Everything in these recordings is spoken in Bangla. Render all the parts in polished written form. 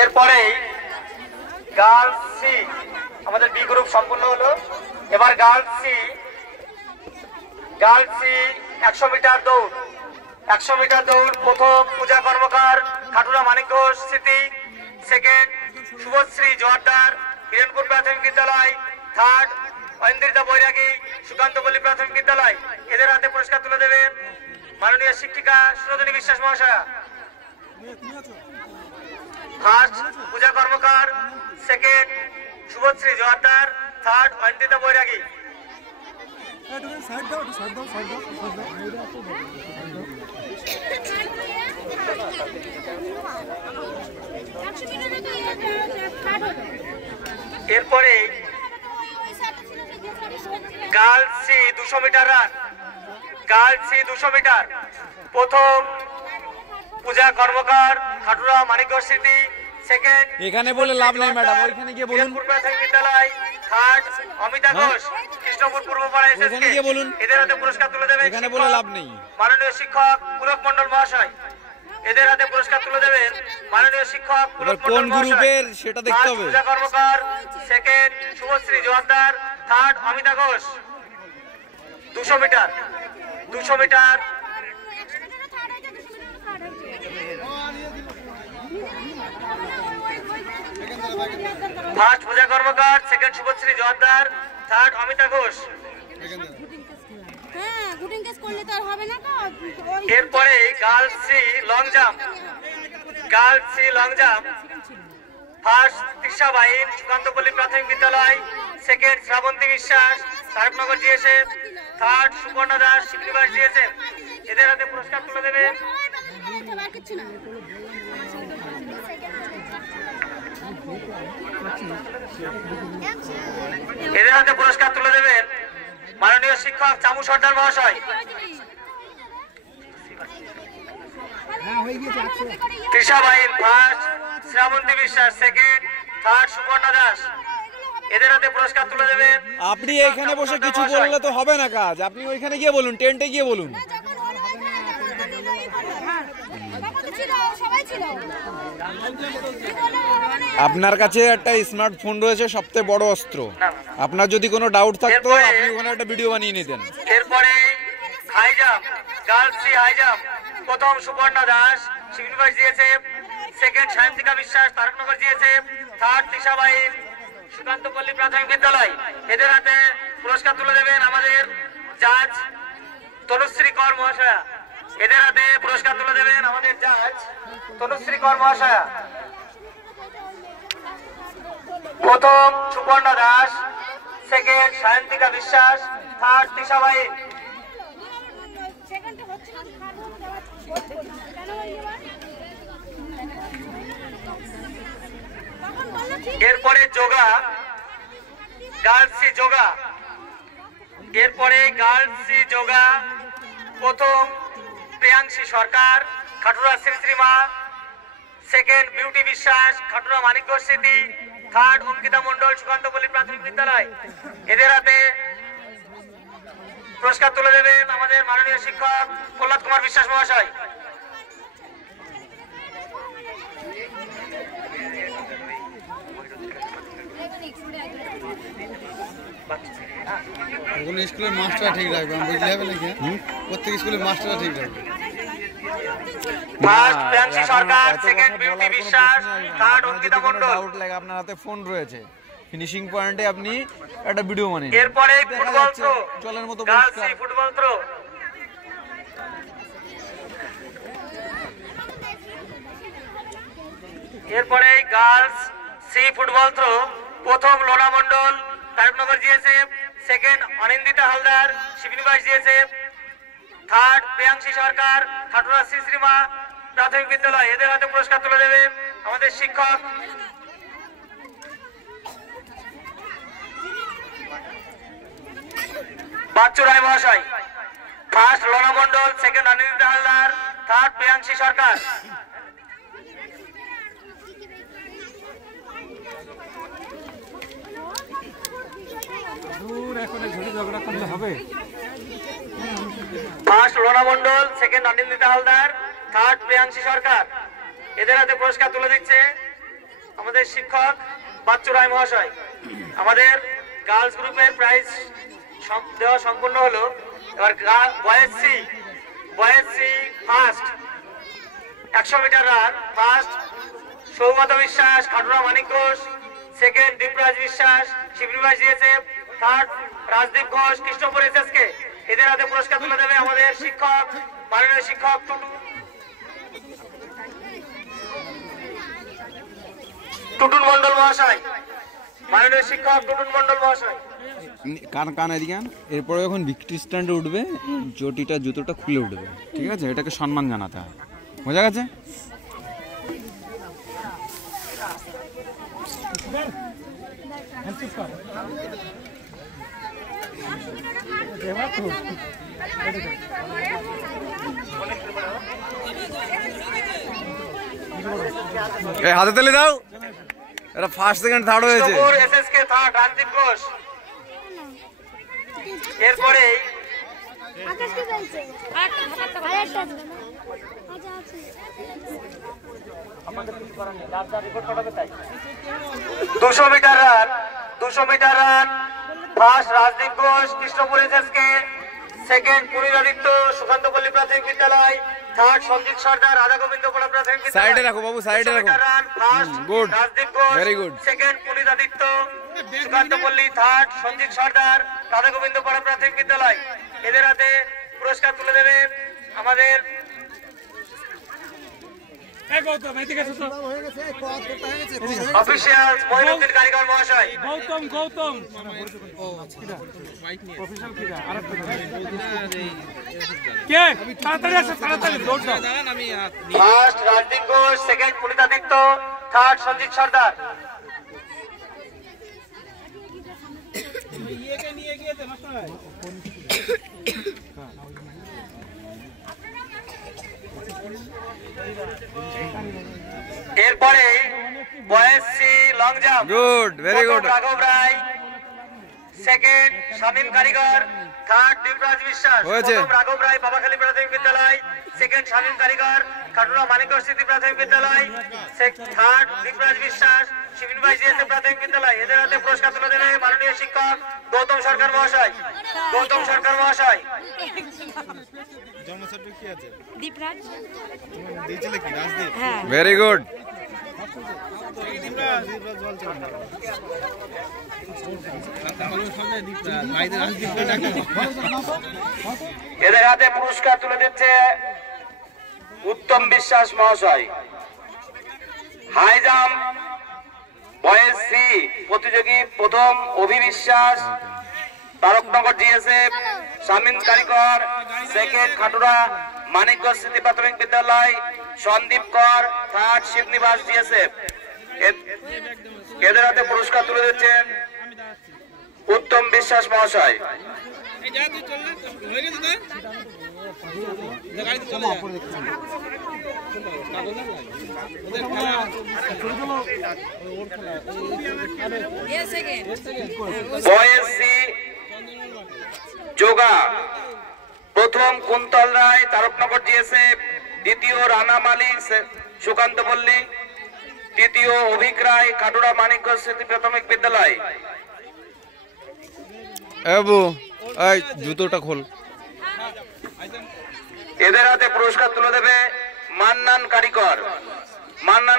এরপরে গার্লস সি আমাদের বি গ্রুপ সম্পূর্ণ হলো। এবার গার্লস সি 100 মিটার দৌড়। 100 মিটার দৌড় প্রথম পূজা কর্মকার খাটুরা মানিক ঘোষ স্মৃতি, সেকেন্ড শুভশ্রী জোয়ারদার হিরণপুর প্রাথমিক বিদ্যালয়, থার্ড ঐন্দ্রিতা বৈরাগী সুকান্তপল্লী প্রাথমিক বিদ্যালয়। এদের হাতে পুরস্কার তুলে দেবেন মাননীয় শিক্ষিকা সুরজনী বিশ্বাস মহাশয়া। First Puja Karmakar, second Subhashree Joardar, third Aindrita Bairagi. এরপরে girls C 200 metre run. Girls C 200 metre প্রথম পূজা কর্মকার খাটুরা মানিক ঘোষ স্মৃতি, সেকেন্ড এখানে বলে লাভ নেই ম্যাডাম, ওইখানে গিয়ে বলুন। প্রাথমিক বিদ্যালয়, থার্ড অমিতা ঘোষ কৃষ্ণপুর পূর্বপাড়া এসএসকে। এদের হাতে পুরস্কার তুলে দেবেন এখানে বলে লাভ নেই মাননীয় শিক্ষক পুলক মণ্ডল মহাশয়। এদের হাতে পুরস্কার তুলে দেবেন মাননীয় শিক্ষক পুলক মণ্ডল মহাশয়। কোন গ্রুপের সেটা দেখতে হবে। Puja Karmakar, second Subhashree Joardar, third Amita Ghosh. 200 metre 200 metre first Puja Karmakar, second Subhashree Joardar, third Amita Ghosh. এরপরে girls C long jump. Girls C long jump first Trisha Bain Sukantapalli প্রাথমিক বিদ্যালয়, second Shrabanti Biswas Taraknagar GSF, third Suparna Das Shibnibas GSF. এদের হাতে পুরস্কার তুলে দেবে মাননীয় শিক্ষক চামু সর্দার মহাশয়। তৃষা বাইন ফার্স্ট, শ্রাবন্তী বিশ্বাস সেকেন্ড, থার্ড সুপর্ণা দাস। এদের হাতে পুরস্কার তুলে দেবেন। আপনি এখানে বসে কিছু বললে তো হবে না কাজ, আপনি ওইখানে গিয়ে বলুন, টেন্টে গিয়ে বলুন। আপনার কাছে একটা স্মার্টফোন রয়েছে, সবচেয়ে বড় অস্ত্র। আপনার যদি কোনো ডাউট থাকতো আপনি ওখানে একটা ভিডিও বানিয়ে নিতেন। এরপরে high jump, girls C high jump প্রথম Suparna Das Shibnibas GSF, second Sayantika Biswas Taraknagar GSF, third Trisha Bain Sukantapalli প্রাথমিক বিদ্যালয়। এদের হাতে পুরস্কার তুলে দেবেন আমাদের জাজ তনুশ্রী কর মহাশয়া। এদের হাতে পুরস্কার তুলে দেবেন আমাদের জাজ তনুশ্রী কর মহাশয়া। প্রথম সুপর্ণা দাস, সেকেন্ড সায়ন্তিকা বিশ্বাস, থার্ড তৃষা বাইন। এরপরে যোগা, গার্লস সি যোগা। এরপরে গার্লস সি যোগা প্রথম প্রিয়াংশী সরকার খাটুরা শ্রীশ্রীমা, সেকেন্ড বিউটি বিশ্বাস খাটুরা মানিক ঘোষ স্মৃতি, থার্ড অঙ্কিতা মন্ডল সুকান্তপল্লী প্রাথমিক বিদ্যালয়। এদের হাতে পুরস্কার তুলে দেবেন আমাদের মাননীয় শিক্ষক প্রহ্লাদ কুমার বিশ্বাস মহাশয়। স্কুলের মাস্টার ঠিক রাখবে, বুঝলে হবে নাকি? প্রত্যেক স্কুলের মাস্টার ঠিক রাখবে। আপনার হাতে ফোন রয়েছে, ফিনিশিং পয়েন্টে আপনি একটা ভিডিও বানিয়ে। এরপরে ফুটবল থ্রো, চলের মতো গার্লস সি ফুটবল থ্রো। এরপরে গার্লস সি ফুটবল থ্রো প্রথম Lona Mondal Taraknagar GSF, second Anindita Haldar Shibniwas GSF, third Priyanshi Sarkar Khatura Srisrima প্রাথমিক বিদ্যালয়। এদের হাতে পুরস্কার তুলে দেবেন আমাদের শিক্ষক বাচ্চু রায় মহাশয়। ফার্স্ট লোনা মন্ডল, সেকেন্ড অনিন্দিতা হালদার, থার্ড প্রিয়াংশী সরকার। ফার্স্ট লোনা মন্ডল, সেকেন্ড অনিন্দিতা হালদার, থার্ড প্রিয়াংশী সরকার। এদের হাতে পুরস্কার তুলে দিচ্ছে আমাদের শিক্ষক বাচ্চু রায় মহাশয়। আমাদের গার্লস গ্রুপের প্রাইজ দেওয়া সম্পূর্ণ হলো। এবার boys C first 100 metre run, first Saugata Biswas, Khatura Manik Ghosh, second Dipraj Biswas, Shibnibas GSF, third Rajdeep Ghosh, Krishnapur SSK. এদের হাতে পুরস্কার তুলে দেবে আমাদের শিক্ষক, মাননীয় শিক্ষক টুটুন মন্ডল মহাশয়। মাননীয় শিক্ষক টুটুন মন্ডল মহাশয়। কান এদিকে আন। এরপরে যখন ভিক্টরি স্ট্যান্ডে উঠবে জুতোটা খুলে উঠবে, ঠিক আছে? এটাকে সম্মান জানাতে হয়, বোঝা গেছে? হাতে তালি দাও। এটা ফার্স্ট সেকেন্ড থার্ড হয়েছে। SSK third Rajdeep Ghosh. এরপরে আকাশ কি বলছে? আরেকটা দিন। আচ্ছা 200 metre run, first Rajdeep Ghosh, Krishnapur SSK, second Puriraditya Sukantapalli প্রাথমিক বিদ্যালয়, থার্ড সঞ্জিত সর্দার রাধা গোবিন্দপাড়া প্রাথমিক বিদ্যালয়। সাইডে রাখো বাবু, সাইডে রাখো। Good, Rajdeep Ghosh, very good. Second Puriraditya Sukantapalli, third Sanjit Sardar Radha Gobindapara প্রাথমিক বিদ্যালয়। এদের হাতে পুরস্কার তুলে দেবে আমাদের অফিসিয়াল মহিনুদ্দিন কারিগর মহাশয়। First Rajdeep Ghosh, second Punitaditya, third Sanjit Sardar. এরপরে boys C long jump, good, very good. রাঘব রায়, সেকেন্ড শামীম কারিগর, থার্ড দীপরাজ বিশ্বাস। রাঘব রায় বাবাখালী প্রাথমিক বিদ্যালয়, সেকেন্ড শামীম কারিগর খাটুরা মানিকগঞ্জ স্মৃতি প্রাথমিক বিদ্যালয়, থার্ড দীপরাজ বিশ্বাস শিবিনবাই জিএসএ প্রাথমিক বিদ্যালয়। এদের হাতে পুরস্কার তুলে দেবে মাননীয় শিক্ষক গৌতম সরকার মহাশয়। Very good. এদের হাতে পুরস্কার তুলে দিচ্ছে উত্তম বিশ্বাস মহাশয়। হাই জাম্প বয়েজ সি প্রতিযোগী প্রথম অভিবিশ্বাস তারকনগর জিএসএফ, শামীম কারিগর, সেকেন্ড খাটুরা মানিকগঞ্জ স্মৃতি প্রাথমিক বিদ্যালয়, সন্দীপ কর, থার্ড শিবনিবাস জিএসএফ। এদের হাতে পুরস্কার তুলে দিচ্ছেন উত্তম বিশ্বাস মহাশয়। বয়েজ সি যোগা প্রথম কুন্তল রায় তারকনগর জিএসএফ, দ্বিতীয় রানা মালিক সুকান্তপল্লী, তৃতীয় অভিক রায় খাটুরা মানিকগঞ্জ স্মৃতি প্রাথমিক বিদ্যালয়। জুতোটা খোল। এদের হাতে পুরস্কার তুলে দেবে মান্নান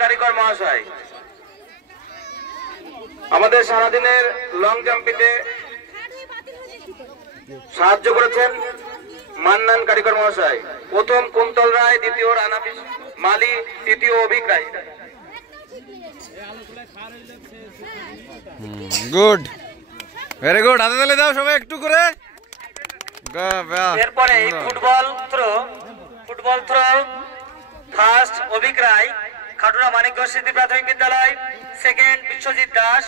কারিগর মহাশয়। আমাদের সারাদিনের লং জাম্পিতে সাহায্য করেছেন মান্নান কারিগর মহাশয়। প্রথম কুন্তল রায়, দ্বিতীয় রানা মালি, তৃতীয় Abhik Roy. Good, very good. হাতে তালি দাও সবাই একটু করে। এরপরে football throw first Abhik Roy Khatura Manikganj Smriti প্রাথমিক বিদ্যালয়, সেকেন্ড বিশ্বজিৎ দাস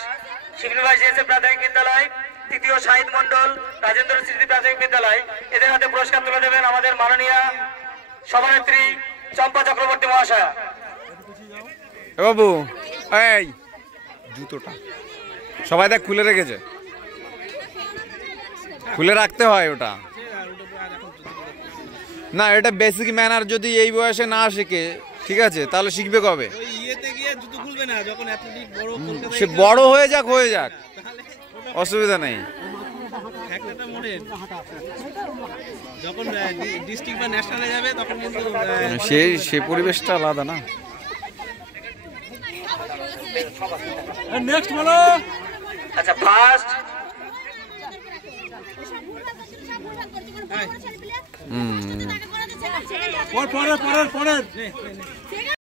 শিবনিবাস জিএসএ প্রাথমিক বিদ্যালয়, তৃতীয় শাহিদ মন্ডল রাজেন্দ্র স্মৃতি প্রাথমিক বিদ্যালয়। এদের হাতে পুরস্কার তুলে দেবেন আমাদের মাননীয় সভানেত্রী চম্পা চক্রবর্তী মহাশয়া। বাবু এই জুতোটা সবাই দেখ খুলে রেখেছে, খুলে রাখতে হয় ওটা না। এটা বেসিক ম্যানার যদি এই বয়সে না শেখে ঠিক আছে, তাহলে শিখবে কবে? ওই ইয়েতে গিয়ে জুতো খুলবে না, যখন অ্যাথলেটিক বড় কলকাতায় সে বড় হয়ে যাক, অসুবিধা নেই। একটা মনে যখন ডিস্ট্রিক্ট বা ন্যাশনালে যাবে তখন কিন্তু সেই পরিবেশটা আলাদা না। নেক্সট বলো। আচ্ছা ফার্স্ট হুম পরের